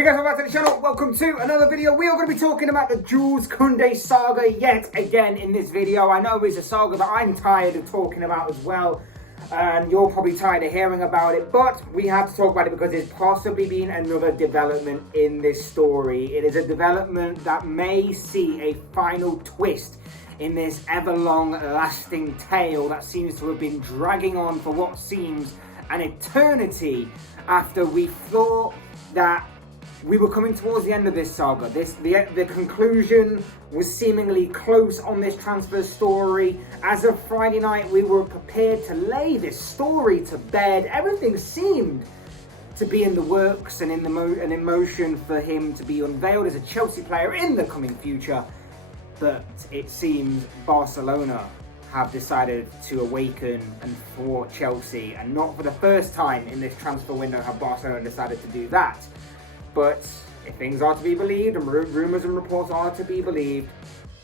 Hey guys, welcome back to the channel. Welcome to another video. We are going to be talking about the Jules Kounde saga yet again in this video. I know it's a saga that I'm tired of talking about as well, and you're probably tired of hearing about it, but we have to talk about it because there's possibly been another development in this story. It is a development that may see a final twist in this ever-long lasting tale that seems to have been dragging on for what seems an eternity after we thought that we were coming towards the end of this saga. The conclusion was seemingly close on this transfer story. As of Friday night, we were prepared to lay this story to bed. Everything seemed to be in the works and in motion for him to be unveiled as a Chelsea player in the coming future. But it seems Barcelona have decided to awaken and thwart Chelsea. And not for the first time in this transfer window have Barcelona decided to do that. But if things are to be believed, and rumours and reports are to be believed,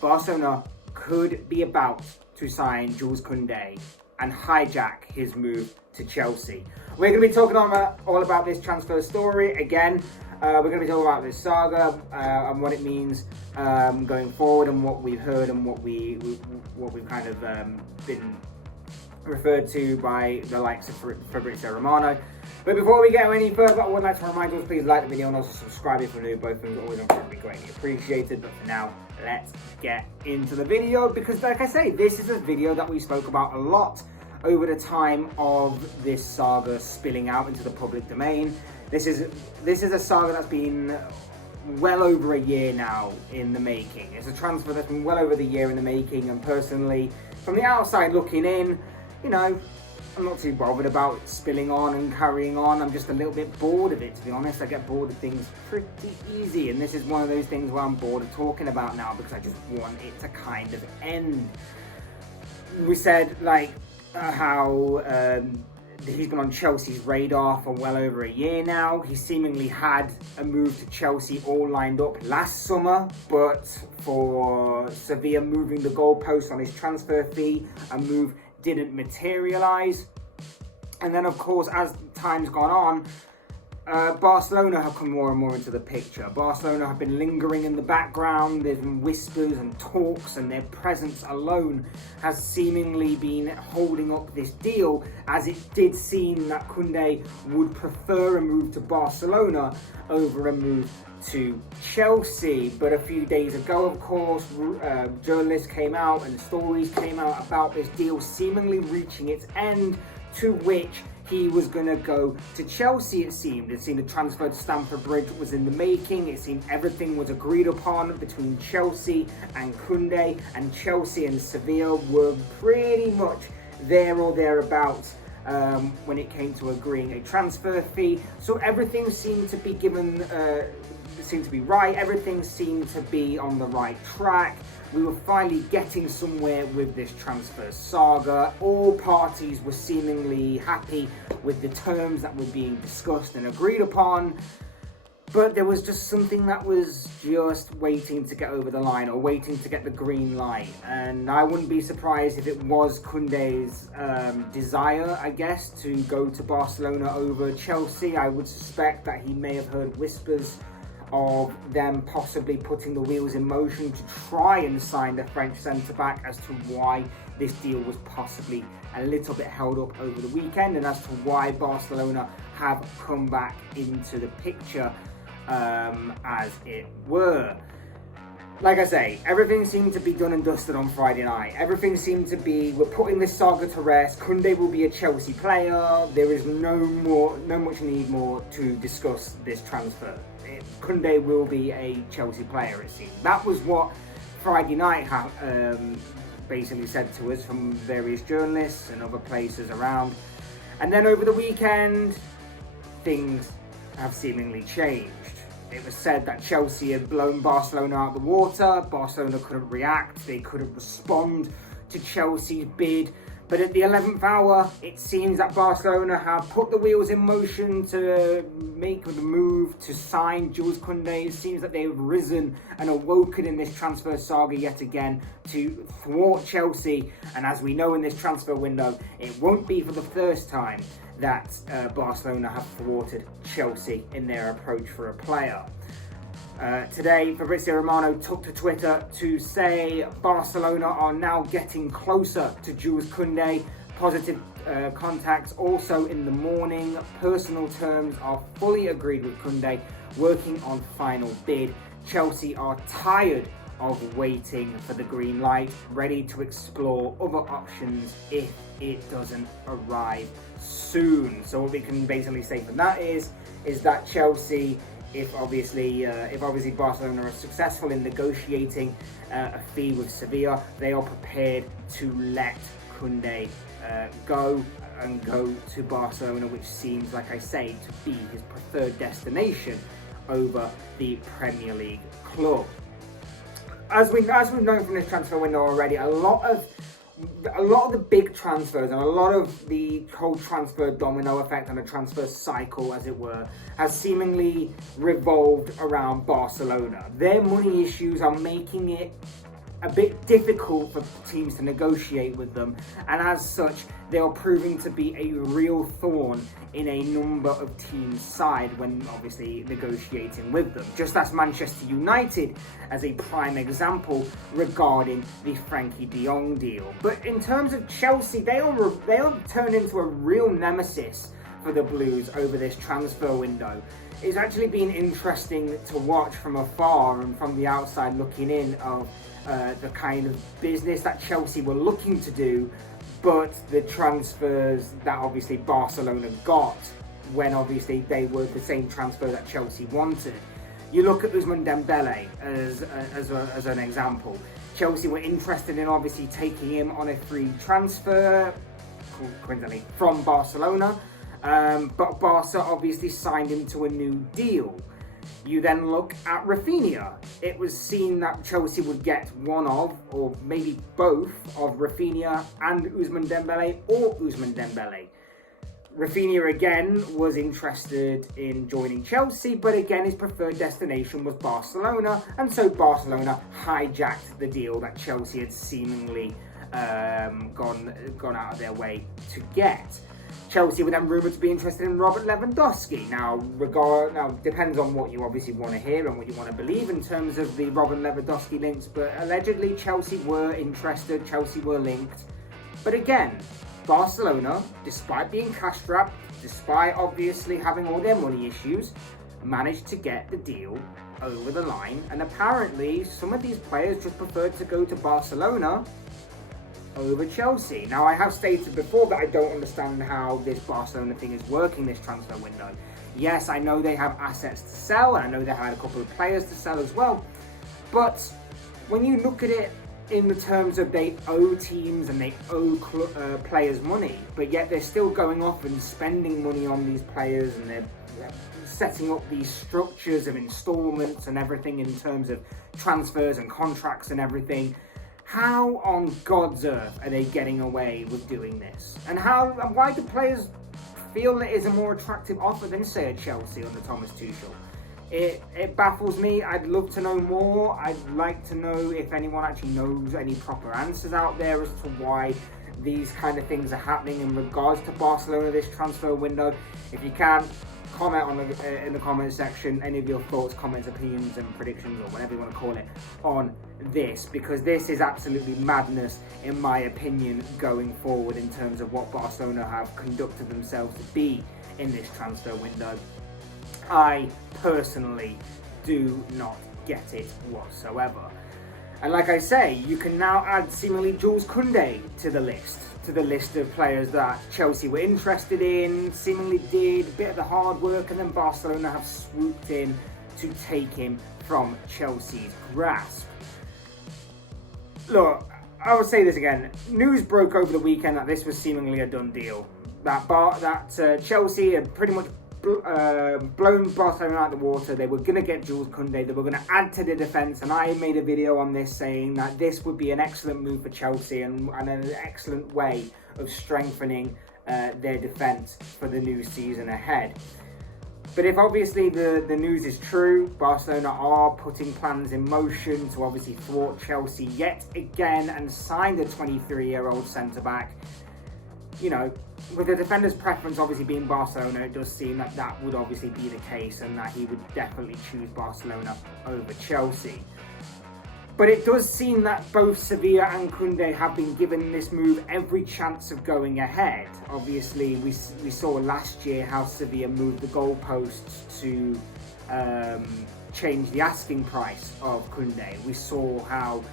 Barcelona could be about to sign Jules Kounde and hijack his move to Chelsea. We're going to be talking all about this transfer story again. We're going to be talking about this saga and what it means going forward, and what we've heard and what we've kind of been referred to by the likes of Fabrizio Romano. But before we get any further, I would like to remind you, please like the video and also subscribe if you're new. Both things are always incredibly greatly appreciated. But for now, let's get into the video, because like I say, this is a video that we spoke about a lot over the time of this saga spilling out into the public domain. This is a saga that's been well over a year now in the making. It's a transfer that's been well over the year in the making, and personally, from the outside looking in, you know, I'm not too bothered about it spilling on and carrying on. I'm just a little bit bored of it, to be honest. I get bored of things pretty easy, and this is one of those things where I'm bored of talking about now because I just want it to kind of end. We said how he's been on Chelsea's radar for well over a year now. He seemingly had a move to Chelsea all lined up last summer, but for Sevilla moving the goalpost on his transfer fee, a move didn't materialise. And then of course, as time's gone on, Barcelona have come more and more into the picture. Barcelona have been lingering in the background. There's been whispers and talks, and their presence alone has seemingly been holding up this deal, as it did seem that Kounde would prefer a move to Barcelona over a move to Chelsea. But a few days ago, of course, journalists came out and stories came out about this deal seemingly reaching its end, to which he was going to go to Chelsea. It seemed the transfer to Stamford Bridge was in the making. It seemed everything was agreed upon between Chelsea and Kounde, and Chelsea and Sevilla were pretty much there or thereabouts when it came to agreeing a transfer fee. So everything seemed to be seemed to be right. Everything seemed to be on the right track. We were finally getting somewhere with this transfer saga. All parties were seemingly happy with the terms that were being discussed and agreed upon. But there was just something that was just waiting to get over the line, or waiting to get the green light. And I wouldn't be surprised if it was Kounde's desire, I guess, to go to Barcelona over Chelsea. I would suspect that he may have heard whispers of them possibly putting the wheels in motion to try and sign the French centre-back, as to why this deal was possibly a little bit held up over the weekend, and as to why Barcelona have come back into the picture, as it were. Like I say, everything seemed to be done and dusted on Friday night. Everything seemed to be, we're putting this saga to rest. Kounde will be a Chelsea player. There is no much need more to discuss this transfer. Kounde will be a Chelsea player, it seems. That was what Friday night basically said to us from various journalists and other places around. And then over the weekend, things have seemingly changed. It was said that Chelsea had blown Barcelona out of the water. Barcelona couldn't react. They couldn't respond to Chelsea's bid. But at the 11th hour, it seems that Barcelona have put the wheels in motion to make the move to sign Jules Kounde. It seems that they've risen and awoken in this transfer saga yet again to thwart Chelsea. And as we know in this transfer window, it won't be for the first time that Barcelona have thwarted Chelsea in their approach for a player. Today, Fabrizio Romano took to Twitter to say Barcelona are now getting closer to Jules Kounde. Positive contacts also in the morning. Personal terms are fully agreed with Kounde, working on final bid. Chelsea are tired of waiting for the green light, ready to explore other options if it doesn't arrive soon. So what we can basically say from that is that Chelsea, if obviously Barcelona are successful in negotiating a fee with Sevilla, they are prepared to let Kounde go to Barcelona, which seems, like I say, to be his preferred destination over the Premier League club. As we've known from this transfer window already, a lot of the big transfers and a lot of the whole transfer domino effect and the transfer cycle, as it were, has seemingly revolved around Barcelona. Their money issues are making it a bit difficult for teams to negotiate with them, and as such, they are proving to be a real thorn in a number of teams' side when obviously negotiating with them. Just as Manchester United as a prime example regarding the Frankie de Jong deal. But in terms of Chelsea, they are turned into a real nemesis for the Blues over this transfer window. It's actually been interesting to watch from afar and from the outside looking in of the kind of business that Chelsea were looking to do, but the transfers that obviously Barcelona got when obviously they were the same transfer that Chelsea wanted. You look at Ousmane Dembele as an example. Chelsea were interested in obviously taking him on a free transfer, coincidentally, from Barcelona, but Barca obviously signed him to a new deal. You then look at Rafinha. It was seen that Chelsea would get one of, or maybe both, of Rafinha and Ousmane Dembele, or Ousmane Dembele. Rafinha again was interested in joining Chelsea, but again his preferred destination was Barcelona, and so Barcelona hijacked the deal that Chelsea had seemingly gone out of their way to get. Chelsea were then rumoured to be interested in Robert Lewandowski. Now, depends on what you obviously want to hear and what you want to believe in terms of the Robert Lewandowski links, but allegedly Chelsea were interested, Chelsea were linked. But again, Barcelona, despite being cash-strapped, despite obviously having all their money issues, managed to get the deal over the line, and apparently some of these players just preferred to go to Barcelona over Chelsea. Now, I have stated before that I don't understand how this Barcelona thing is working this transfer window. Yes, I know they have assets to sell, and I know they had a couple of players to sell as well, but when you look at it in the terms of they owe teams and they owe players money, but yet they're still going off and spending money on these players, and they're setting up these structures of installments and everything in terms of transfers and contracts and everything. How on God's earth are they getting away with doing this? And why do players feel it is a more attractive offer than, say, a Chelsea under Thomas Tuchel? It baffles me. I'd love to know more. I'd like to know if anyone actually knows any proper answers out there as to why these kind of things are happening in regards to Barcelona this transfer window. If you can, comment in the comment section any of your thoughts, comments, opinions and predictions, or whatever you want to call it, on this, because this is absolutely madness in my opinion going forward in terms of what Barcelona have conducted themselves to be in this transfer window. I personally do not get it whatsoever. And like I say, you can now add seemingly Jules Kounde to the list of players that Chelsea were interested in, seemingly did a bit of the hard work, and then Barcelona have swooped in to take him from Chelsea's grasp. Look, I will say this again. News broke over the weekend that this was seemingly a done deal. That Chelsea had pretty much blown Barcelona out of the water. They were going to get Jules Kounde. They were going to add to the defence, and I made a video on this saying that this would be an excellent move for Chelsea and an excellent way of strengthening their defence for the new season ahead. But if obviously the news is true, Barcelona are putting plans in motion to obviously thwart Chelsea yet again and sign the 23-year-old centre-back. you know, with the defender's preference obviously being Barcelona, it does seem that that would obviously be the case and that he would definitely choose Barcelona over Chelsea. But it does seem that both Sevilla and Kounde have been given this move every chance of going ahead. Obviously, we saw last year how Sevilla moved the goalposts to change the asking price of Kounde. We saw how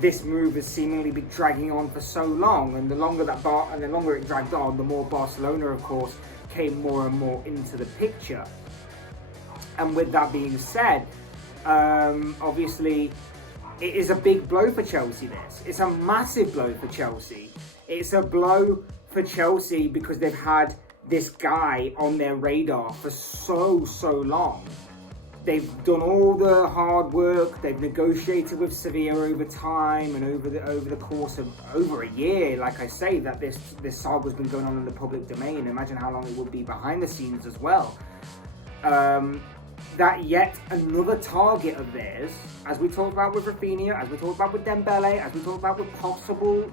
this move has seemingly been dragging on for so long, and the longer it dragged on, the more Barcelona, of course, came more and more into the picture. And with that being said, obviously, it is a big blow for Chelsea. It's a massive blow for Chelsea. It's a blow for Chelsea because they've had this guy on their radar for so long. They've done all the hard work. They've negotiated with Sevilla over time and over the course of over a year. Like I say, that this saga's been going on in the public domain. Imagine how long it would be behind the scenes as well. That yet another target of theirs, as we talked about with Rafinha, as we talked about with Dembele, as we talked about with possible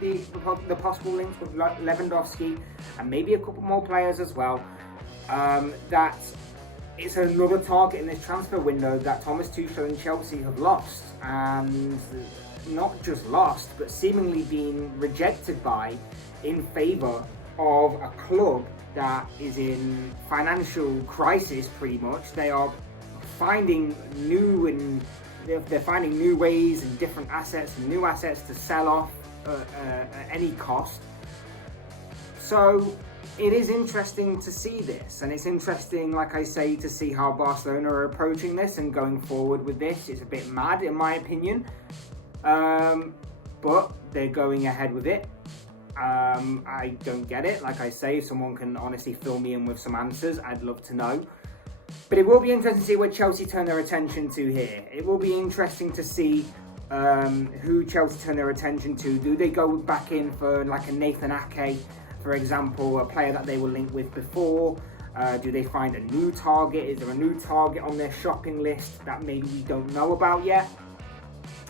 the possible links with Lewandowski and maybe a couple more players as well, that it's another target in this transfer window that Thomas Tuchel and Chelsea have lost, and not just lost, but seemingly been rejected by in favour of a club that is in financial crisis. Pretty much, they are finding they're finding new ways and different assets and new assets to sell off at any cost. So it is interesting to see this, and it's interesting, like I say, to see how Barcelona are approaching this and going forward with this. It's a bit mad, in my opinion, but they're going ahead with it. I don't get it. Like I say, if someone can honestly fill me in with some answers, I'd love to know. But it will be interesting to see where Chelsea turn their attention to here. It will be interesting to see who Chelsea turn their attention to. Do they go back in for like a Nathan Ake, for example, a player that they were linked with before? Do they find a new target? Is there a new target on their shopping list that maybe we don't know about yet?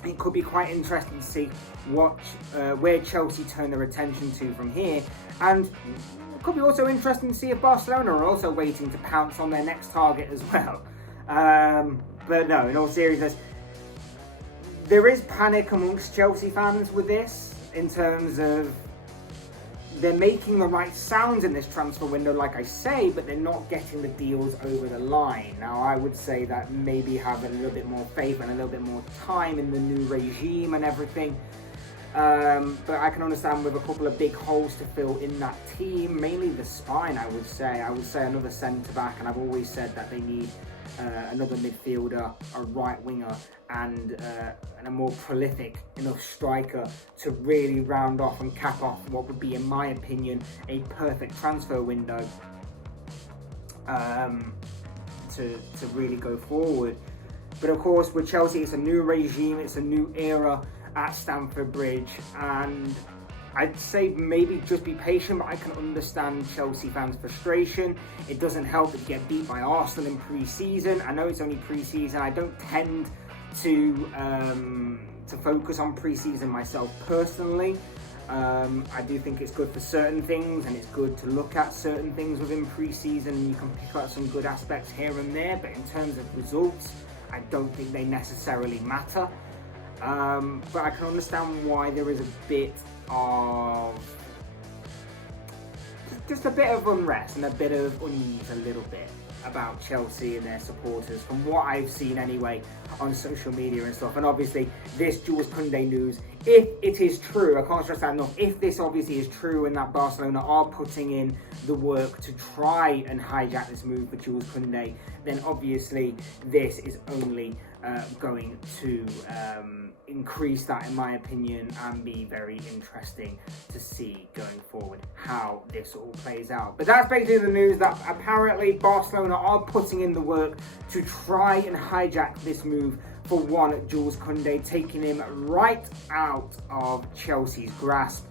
It could be quite interesting to see where Chelsea turn their attention to from here, and it could be also interesting to see if Barcelona are also waiting to pounce on their next target as well. But no, in all seriousness, there is panic amongst Chelsea fans with this, in terms of they're making the right sounds in this transfer window, like I say, but they're not getting the deals over the line. Now, I would say that maybe have a little bit more faith and a little bit more time in the new regime and everything. But I can understand with a couple of big holes to fill in that team, mainly the spine, I would say. I would say another centre-back, and I've always said that they need another midfielder, a right winger, and a more prolific enough striker to really round off and cap off what would be, in my opinion, a perfect transfer window to really go forward. But of course, with Chelsea, it's a new regime, it's a new era at Stamford Bridge, and I'd say maybe just be patient, but I can understand Chelsea fans' frustration. It doesn't help that you get beat by Arsenal in pre-season. I know it's only pre-season. I don't tend to focus on pre-season myself personally. I do think it's good for certain things, and it's good to look at certain things within pre-season, and you can pick out some good aspects here and there, but in terms of results, I don't think they necessarily matter. But I can understand why there is a bit of just a bit of unrest and a bit of unease, a little bit, about Chelsea and their supporters, from what I've seen anyway on social media and stuff. And obviously this Jules Kounde news, if it is true, I can't stress that enough, if this obviously is true and that Barcelona are putting in the work to try and hijack this move for Jules Kounde, then obviously this is only going to increase that, in my opinion, and be very interesting to see going forward how this all plays out. But that's basically the news, that apparently Barcelona are putting in the work to try and hijack this move for one Jules Kounde, taking him right out of Chelsea's grasp.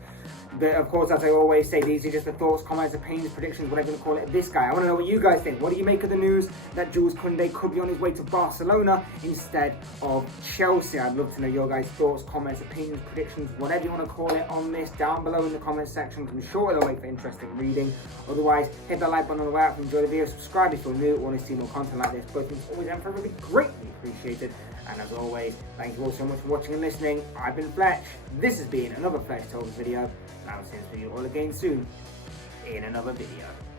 But of course, as I always say, these are just the thoughts, comments, opinions, predictions, whatever you want to call it, of this guy. I want to know what you guys think. What do you make of the news that Jules Kounde could be on his way to Barcelona instead of Chelsea? I'd love to know your guys' thoughts, comments, opinions, predictions, whatever you want to call it on this down below in the comments section. I'm sure it'll make for interesting reading. Otherwise, hit that like button on the way out if you enjoyed the video. Subscribe if you're new or want to see more content like this. Both things always and forever be greatly appreciated. And as always, thank you all so much for watching and listening. I've been Fletch. This has been another Fletch Talks video. And I'll see you all again soon in another video.